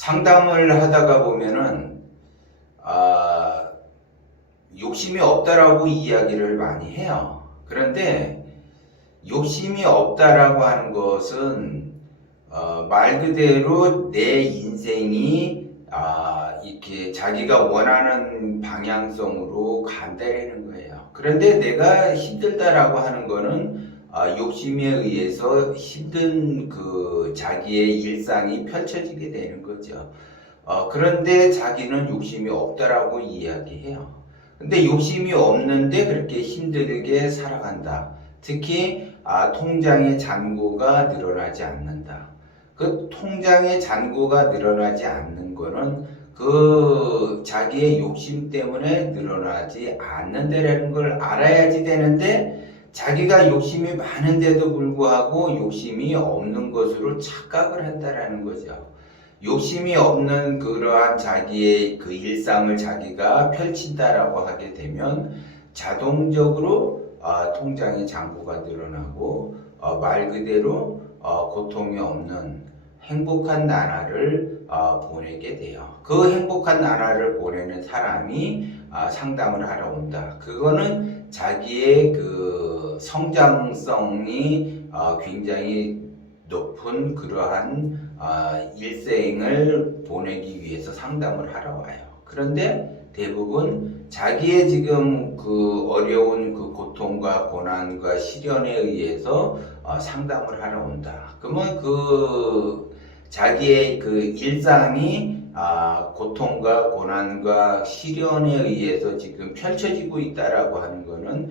상담을 하다가 보면은 욕심이 없다라고 이야기를 많이 해요. 그런데 욕심이 없다라고 하는 것은 말 그대로 내 인생이 이렇게 자기가 원하는 방향성으로 간다라는 거예요. 그런데 내가 힘들다라고 하는 거는 욕심에 의해서 힘든 그 자기의 일상이 펼쳐지게 되는 거죠. 그런데 자기는 욕심이 없다라고 이야기해요. 근데 욕심이 없는데 그렇게 힘들게 살아간다. 특히 통장의 잔고가 늘어나지 않는다. 그 통장의 잔고가 늘어나지 않는 거는 그 자기의 욕심 때문에 늘어나지 않는다라는 걸 알아야지 되는데, 자기가 욕심이 많은데도 불구하고 욕심이 없는 것으로 착각을 한다라는 거죠. 욕심이 없는 그러한 자기의 그 일상을 자기가 펼친다라고 하게 되면 자동적으로 통장의 잔고가 늘어나고 말 그대로 고통이 없는 행복한 나날을 보내게 돼요. 그 행복한 나날을 보내는 사람이 상담을 하러 온다. 그거는 자기의 그 성장성이 굉장히 높은 그러한 일생을 보내기 위해서 상담을 하러 와요. 그런데 대부분 자기의 지금 그 어려운 그 고통과 고난과 시련에 의해서 상담을 하러 온다. 그러면 그 자기의 그 일상이 고통과 고난과 시련에 의해서 지금 펼쳐지고 있다라고 하는 거는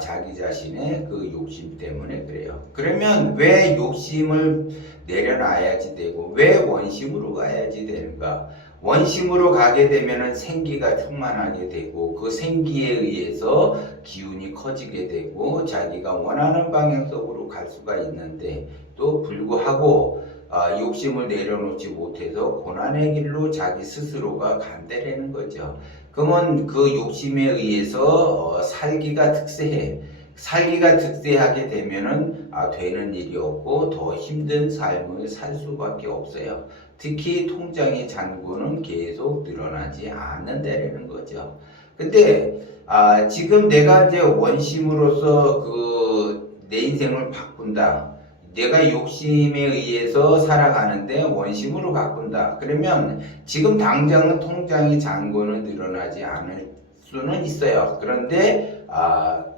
자기 자신의 그 욕심 때문에 그래요. 그러면 왜 욕심을 내려놔야지 되고 왜 원심으로 가야지 되는가? 원심으로 가게 되면은 생기가 충만하게 되고 그 생기에 의해서 기운이 커지게 되고 자기가 원하는 방향성으로 갈 수가 있는데, 또 불구하고 욕심을 내려놓지 못해서 고난의 길로 자기 스스로가 간다라는 거죠. 그러면 그 욕심에 의해서 살기가 득세해. 살기가 득세하게 되면은 되는 일이 없고 더 힘든 삶을 살 수밖에 없어요. 특히 통장의 잔고는 계속 늘어나지 않는다라는 거죠. 근데 지금 내가 이제 원심으로서 그 내 인생을 바꾼다. 내가 욕심에 의해서 살아가는데 원심으로 바꾼다. 그러면 지금 당장은 통장의 잔고는 늘어나지 않을 수는 있어요. 그런데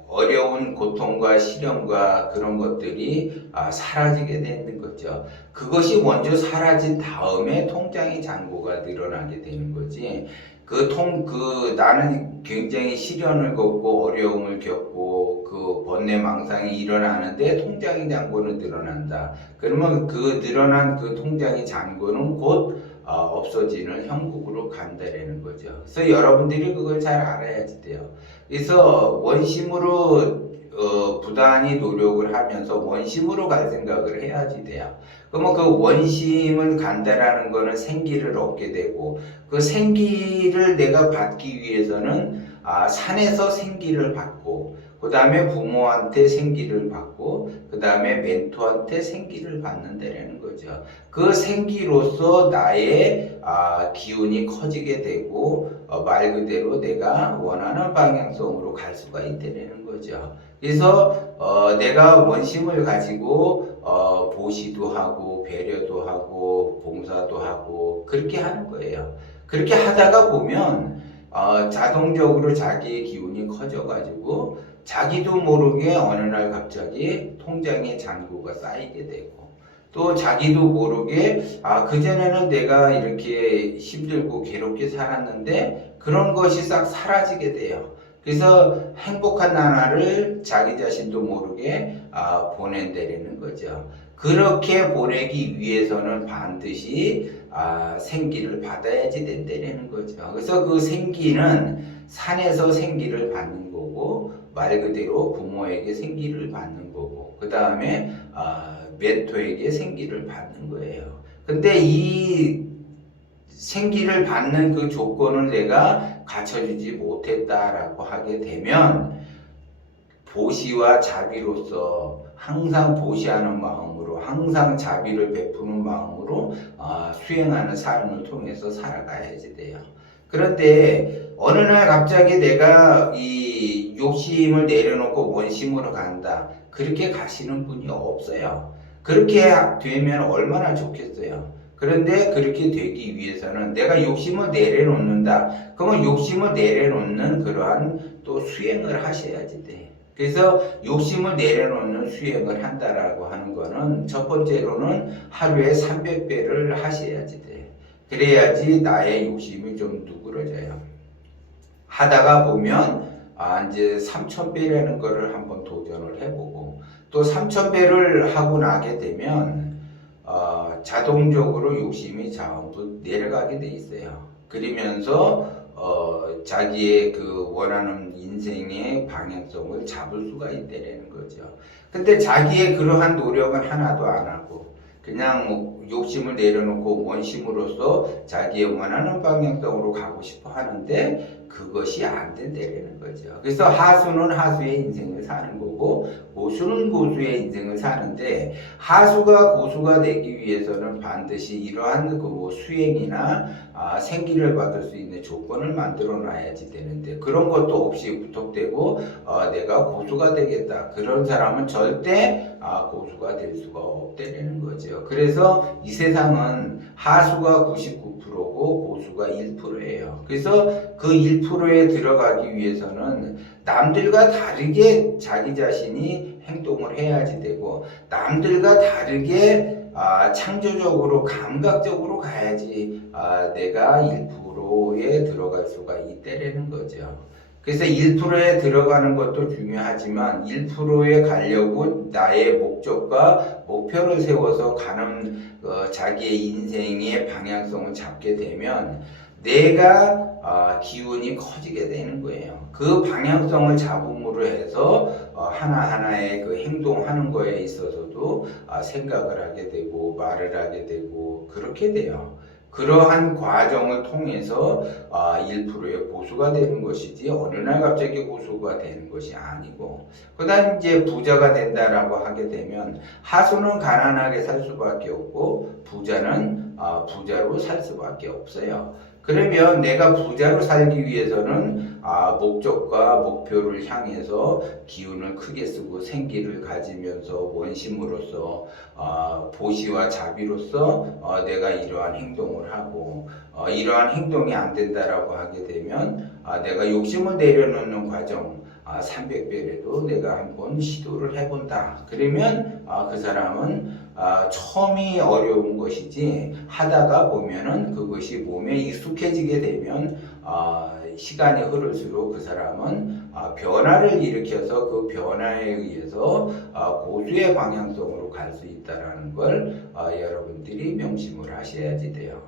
어려운 고통과 시련과 그런 것들이 사라지게 되는 거죠. 그것이 먼저 사라진 다음에 통장의 잔고가 늘어나게 되는 거지. 나는 굉장히 시련을 겪고 어려움을 겪고 그 번뇌망상이 일어나는데 통장의 잔고는 늘어난다. 그러면 그 늘어난 그 통장의 잔고는 곧 없어지는 형국으로 간다라는 거죠. 그래서 여러분들이 그걸 잘 알아야지 돼요. 그래서 원심으로 부단히 노력을 하면서 원심으로 갈 생각을 해야지 돼요. 그러면 그 원심을 간다라는 거는 생기를 얻게 되고, 그 생기를 내가 받기 위해서는 산에서 생기를 받고, 그 다음에 부모한테 생기를 받고, 그 다음에 멘토한테 생기를 받는다라는 거죠. 그 생기로서 나의 기운이 커지게 되고 말 그대로 내가 원하는 방향성으로 갈 수가 있다는 거죠. 그래서 내가 원심을 가지고 보시도 하고 배려도 하고 봉사도 하고 그렇게 하는 거예요. 그렇게 하다가 보면 자동적으로 자기의 기운이 커져가지고 자기도 모르게 어느 날 갑자기 통장에 잔고가 쌓이게 되고, 또 자기도 모르게 그전에는 내가 이렇게 힘들고 괴롭게 살았는데 그런 것이 싹 사라지게 돼요. 그래서 행복한 나날을 자기 자신도 모르게 보낸다는 거죠. 그렇게 보내기 위해서는 반드시 생기를 받아야지 된다는 거죠. 그래서 그 생기는 산에서 생기를 받는 거고, 말 그대로 부모에게 생기를 받는 거고, 그 다음에 멘토에게 생기를 받는 거예요. 근데 이 생기를 받는 그 조건을 내가 갖춰주지 못했다라고 하게 되면 보시와 자비로서 항상 보시하는 마음으로 항상 자비를 베푸는 마음으로 수행하는 삶을 통해서 살아가야지 돼요. 그런데 어느 날 갑자기 내가 이 욕심을 내려놓고 원심으로 간다. 그렇게 가시는 분이 없어요. 그렇게 되면 얼마나 좋겠어요. 그런데 그렇게 되기 위해서는 내가 욕심을 내려놓는다. 그러면 욕심을 내려놓는 그러한 또 수행을 하셔야지 돼. 그래서 욕심을 내려놓는 수행을 한다라고 하는 거는 첫 번째로는 하루에 300배를 하셔야지 돼. 그래야지 나의 욕심이 좀 누그러져요. 하다가 보면 이제 3000배라는 거를 한번 도전을 해보고 또 3000배를 하고 나게 되면 자동적으로 욕심이 전부 내려가게 돼 있어요. 그러면서 자기의 그 원하는 인생의 방향성을 잡을 수가 있다는 거죠. 근데 자기의 그러한 노력은 하나도 안 하고 그냥 뭐 욕심을 내려놓고 원심으로서 자기의 원하는 방향성으로 가고 싶어 하는데 그것이 안 된다는 거죠. 그래서 하수는 하수의 인생을 사는 거고 고수는 고수의 인생을 사는데 하수가 고수가 되기 위해서는 반드시 이러한 그 수행이나 생기를 받을 수 있는 조건을 만들어 놔야지 되는데 그런 것도 없이 무턱대고 내가 고수가 되겠다. 그런 사람은 절대 고수가 될 수가 없다는 거죠. 그래서 이 세상은 하수가 99%고 고수가 1%예요. 그래서 그 1%에 들어가기 위해서는 남들과 다르게 자기 자신이 행동을 해야지 되고 남들과 다르게 창조적으로 감각적으로 가야지 내가 1%에 들어갈 수가 있다라는 거죠. 그래서 1%에 들어가는 것도 중요하지만 1%에 가려고 나의 목적과 목표를 세워서 가는 자기의 인생의 방향성을 잡게 되면 내가 기운이 커지게 되는 거예요. 그 방향성을 잡음으로 해서 하나하나의 그 행동하는 거에 있어서도 생각을 하게 되고 말을 하게 되고 그렇게 돼요. 그러한 과정을 통해서 1%의 고수가 되는 것이지 어느 날 갑자기 고수가 되는 것이 아니고 그다음 이제 부자가 된다라고 하게 되면 하수는 가난하게 살 수밖에 없고 부자는 부자로 살 수밖에 없어요. 그러면 내가 부자로 살기 위해서는 목적과 목표를 향해서 기운을 크게 쓰고 생기를 가지면서 원심으로서 보시와 자비로서 내가 이러한 행동을 하고 이러한 행동이 안 된다라고 하게 되면 내가 욕심을 내려놓는 과정 300배라도 내가 한번 시도를 해본다. 그러면 그 사람은 처음이 어려운 것이지 하다가 보면은 그것이 몸에 익숙해지게 되면 시간이 흐를수록 그 사람은 변화를 일으켜서 그 변화에 의해서 고수의 방향성으로 갈 수 있다는 걸 여러분들이 명심을 하셔야지 돼요.